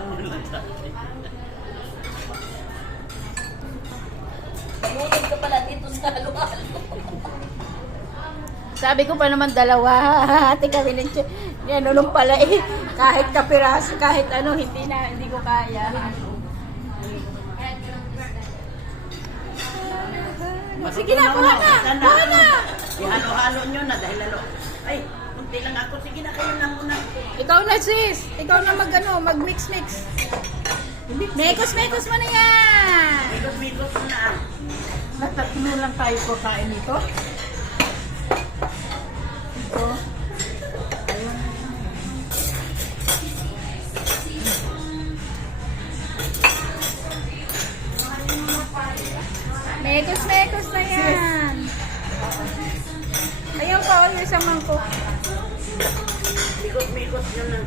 Haluan mo lang sa akin. Mamunod ka pala dito sa halo-halo. Sabi ko pa naman dalawa. Hati kami ng yan, nung pala eh. Kahit kapiras, kahit ano, hindi ko kaya. Sige na, kuha na! Kuha na! Ihalo-halo nyo na dahil lalo. Ay, kunti lang ako. Sige na kayo na muna. Ikaw na sis! Ikaw na mag-mix-mix. Mekos-mekos mo na yan! Mikos-mikos na. Natatlo lang tayo ko kain nito. Ito. Mekos-mekos na yan! Ayun ko, yung isang mangkok. Mikos-mikos nyo na.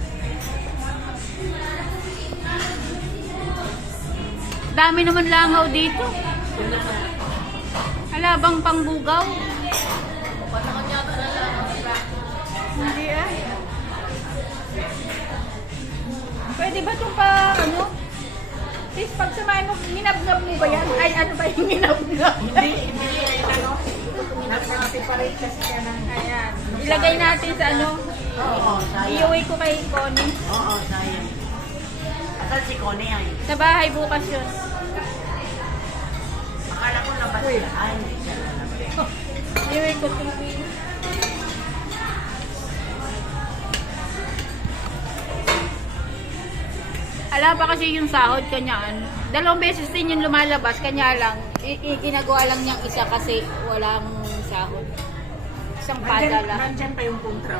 Dami naman langaw dito. Halabang pangbugaw. Hindi ah. Pwede ba itong ano? Sis, pag samahin mo, minabnab mo ba yan? Ay, ano ba yung minabnab? Hindi. Ano? Nag-separate kasi ka ng... Ayan. Ilagay natin sa ano? Oo, sayang. Iuwi ko kay Connie. Oo, sayang. Asan si Connie ay? Sa bahay bukas yun. Akala ko labas siya. Ay, hindi siya labas. Iuwi ko to. Ala pa kasi yung sahod kanyaan. 2 beses din yung lumalabas, kanya lang. Ginagawa lang niyang isa kasi walang sahod. Isang padala. Nandyan pa yung kontra.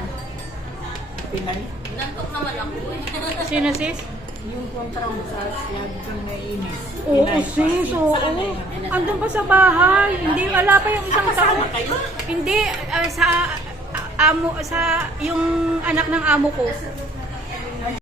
Pinay. Nantok naman ako eh. Sino sis? Yung kontra sa lag doon na inis. Oo sis, oo. Andun pa sa bahay. Hindi, wala pa yung isang taon. Hindi, sa amo, sa yung anak ng amo ko.